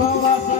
Vamos lá,